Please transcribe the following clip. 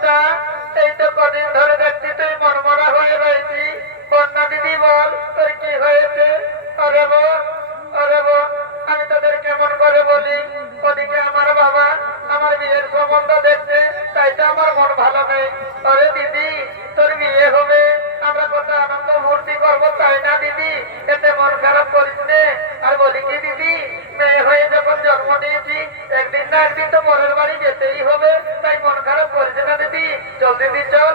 বর্ষা, এই তো কদিন ধরে দেখছি তুই মনমরা হয়ে রয়েছি। বন্যা দিদি বল তোর কি হয়েছে? আরে বোন, আরে বোন, আমি তোদের কেমন করে বলি? ওদিকে আমার বাবা আমার বিয়ের সম্বন্ধ দেখছে, তাই তো আমার মন ভালো নেই। আরে দিদি, তোর বিয়ে হবে, আমরা কত আনন্দ ফুর্তি করবো, তাই না দিদি? এতে মন খারাপ করিস নে। আর বলি কি দিদি, মেয়ে হয়ে যখন জন্ম নিয়েছি, একদিন না একদিন তো পরের বাড়ি যেতেই হবে, তাই মন খারাপ করিস না দিদি। চল দিদি চল,